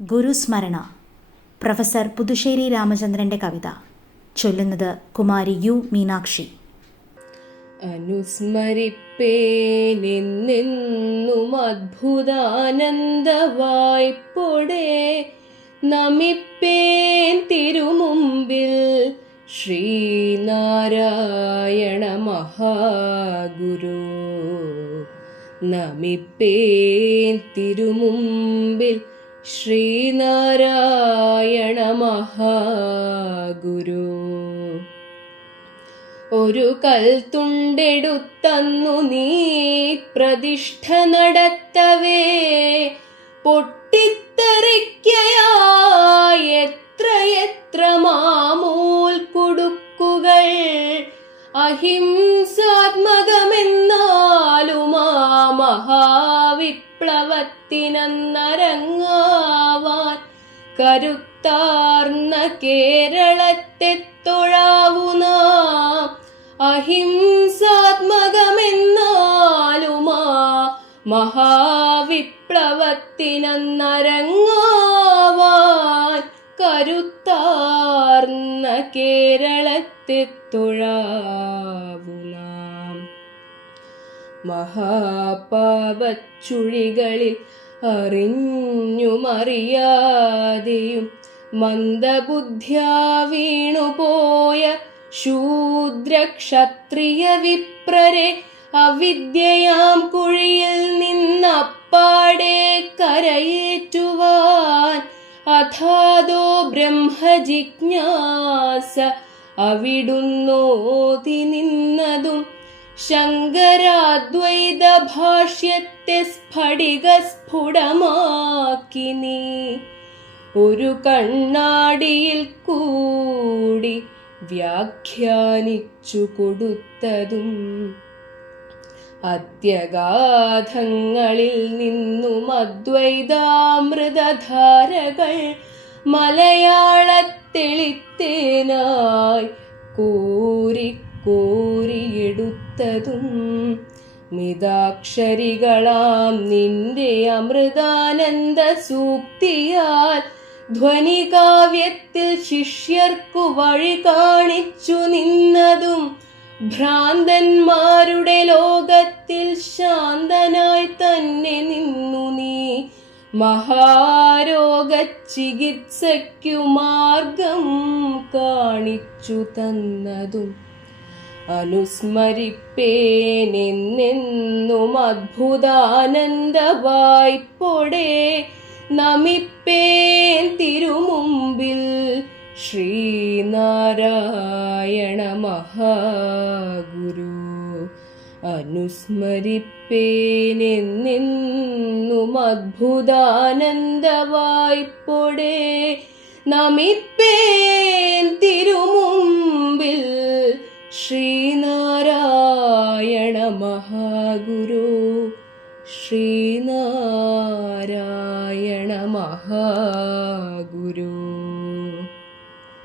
ഗുരുസ്മരണ. Professor Puthussery രാമചന്ദ്രന്റെ കവിത. ചൊല്ലുന്നത് കുമാരി യു മീനാക്ഷി. അനുസ്മരിപ്പേനെന്നെന്നും അദ്ഭുതാനന്ദവായ്പൊടെ നമിപ്പേൻ തിരുമുമ്പിൽ ശ്രീനാരായണ മഹാഗുരു. നമിപ്പേൻ തിരുമുമ്പിൽ ശ്രീനാരായണ മഹാഗുരു. ഒരു കൽത്തുണ്ടെടുത്തന്നു നീ പ്രതിഷ്ഠ നടത്തവേ. പൊട്ടിത്തെറിക്കയായി മാമൂൽ കുടുക്കുകൾ. അഹിംസാത്മകമെന്നാലുമാ മഹാവിപ്ലവത്തിനന്നരങ്ങാവാൻ കരുത്താർന്ന കേരളത്തെ തൊഴാവുന അഹിംസാത്മകമെന്നാലുമാ മഹാവിപ്ലവത്തിനന്നരങ്ങാവാൻ കരുത്താർന്ന കേരളത്തെ തൊഴാവുന മഹാപാവച്ചുഴികളിൽ അറിഞ്ഞുമറിയാതെയും മന്ദബുദ്ധ്യാ വീണുപോയ ശൂദ്രക്ഷത്രിയ വിപ്രരെ അവിദ്യയാം കുഴിയിൽ നിന്നപ്പാടെ കരയേറ്റുവാൻ അഥാതോ ബ്രഹ്മജിജ്ഞാസ അവിടുന്നോതി നിന്നതും ശങ്കരാദ്വൈത ഭാഷ്യത്തെ സ്ഫടിക സ്ഫുടമാക്കിനി ഒരു കണ്ണാടിയിൽ കൂടി വ്യാഖ്യാനിച്ചു കൊടുത്തതും അത്യഗാധങ്ങളിൽ നിന്നും അദ്വൈതാമൃതധാരകൾ മലയാളത്തെളിത്തേനായി കോരി കോരിയെടുത്തതും മിതാക്ഷരികളാം നിന്റെ അമൃതാനന്ദ സൂക്തിയാൽ ധ്വനികാവ്യത്തിൽ ശിഷ്യർക്കു വഴി കാണിച്ചു നിന്നതും ഭ്രാന്തന്മാരുടെ ലോകത്തിൽ ശാന്തനായി തന്നെ നിന്നു നീ. മഹാരോഗ ചികിത്സയ്ക്കു മാർഗം കാണിച്ചു തന്നതും അനുസ്മരിപ്പേനെന്നെന്നും അദ്ഭുതാനന്ദ വായ്പൊടെ നമിപ്പേൻ തിരുമുമ്പിൽ ശ്രീനാരായണ മഹാഗുരു. അനുസ്മരിപ്പേനെന്നെന്നും അത്ഭുതാനന്ദവായ്പൊടെ നമിപ്പേൻ തിരുമുമ്പിൽ ശ്രീനാരായണ ശ്രീനാരായണ മഹാഗുരു.